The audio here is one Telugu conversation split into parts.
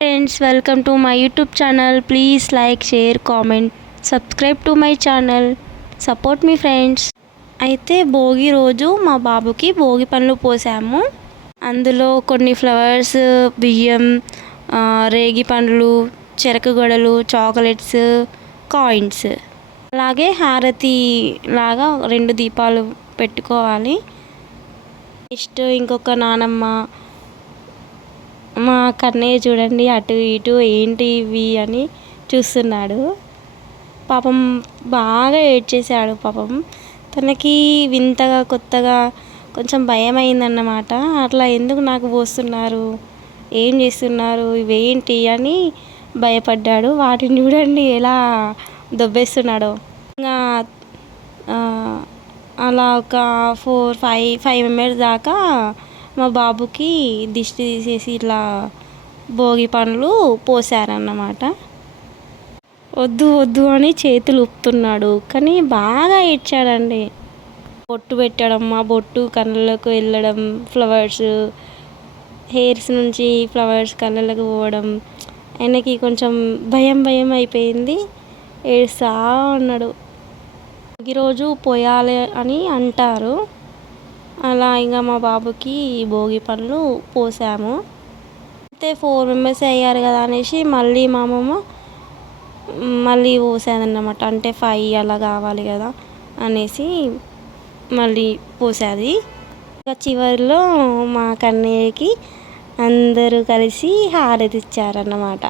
Friends welcome to my YouTube channel please like share comment subscribe to my channel support me friends అయితే భోగి రోజు మా బాబుకి భోగి పండ్లు పోసాము. అందులో కొన్ని ఫ్లవర్స్ బియ్యం రేగి పండ్లు చెరకు గడలు చాక్లెట్స్ కాయిన్స్ అలాగే హారతి లాగా రెండు దీపాలు పెట్టుకోవాలి. నెక్స్ట్ ఇంకొక నానమ్మ మా కన్నయ్య చూడండి అటు ఇటు ఏంటి ఇవి అని చూస్తున్నాడు. పాపం బాగా ఏడ్చేసాడు పాపం. తనకి వింతగా కొత్తగా కొంచెం భయం అయిందన్నమాట అట్లా ఎందుకు నాకు పోస్తున్నారు? ఏం చేస్తున్నారు? ఇవేంటి అని భయపడ్డాడు. వాటిని చూడండి ఎలా దొబ్బేస్తున్నాడో. ఇంకా అలా ఒక ఫోర్ ఫైవ్ ఫైవ్ మెంబర్స్ దాకా మా బాబుకి దిష్టి తీసేసి ఇట్లా భోగి పండ్లు పోసారన్నమాట. వద్దు వద్దు అని చేతులు ఊపుతున్నాడు. కానీ బాగా ఏడ్చాడండి. బొట్టు పెట్టడం ఆ బొట్టు కళ్ళకు వెళ్ళడం ఫ్లవర్స్ హెయిర్స్ నుంచి ఫ్లవర్స్ కళ్ళలకు పోవడం ఆయనకి కొంచెం భయం భయం అయిపోయింది. ఏడుస్తా ఉన్నాడు. ఈరోజు పోయాలి అని అంటారు. అలా ఇంకా మా బాబుకి భోగి పళ్ళు పోసాము. అయితే ఫోర్ మెంబర్స్ అయ్యారు కదా అనేసి మళ్ళీ మా అమ్మమ్మ మళ్ళీ పోసేదన్నమాట. అంటే ఫైవ్ అలా కావాలి కదా అనేసి మళ్ళీ పోసేది. ఇంకా చివరిలో మా కన్నయ్యకి అందరూ కలిసి హారతి ఇచ్చారన్నమాట.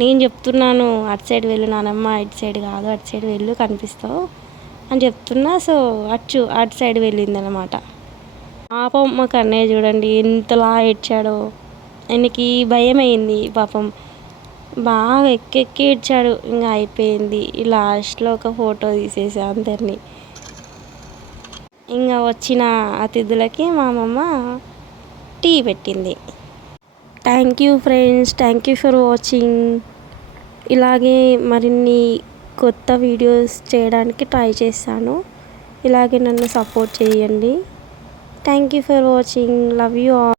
నేను చెప్తున్నాను అటు సైడ్ వెళ్ళు నానమ్మ ఇటు సైడ్ కాదు అటు సైడ్ వెళ్ళు కనిపిస్తావు అని చెప్తున్నా. సో అచ్చు అటు సైడ్ వెళ్ళిందనమాట పాపం మా కన్నయ్య చూడండి ఎంతలా ఏడ్చాడో. ఆయనకి భయం అయింది పాపం. బాగా ఎక్కెక్కి ఏడ్చాడు. ఇంకా అయిపోయింది. లాస్ట్లో ఒక ఫోటో తీసేసి అందరినీ. ఇంకా వచ్చిన అతిథులకి మా అమ్మమ్మ టీ పెట్టింది. Thank you friends. Thank you for watching. ఇలాగే మరిన్ని కొత్త వీడియోస్ చేయడానికి ట్రై చేస్తాను. ఇలాగే నన్ను సపోర్ట్ చేయండి. Thank you for watching love you all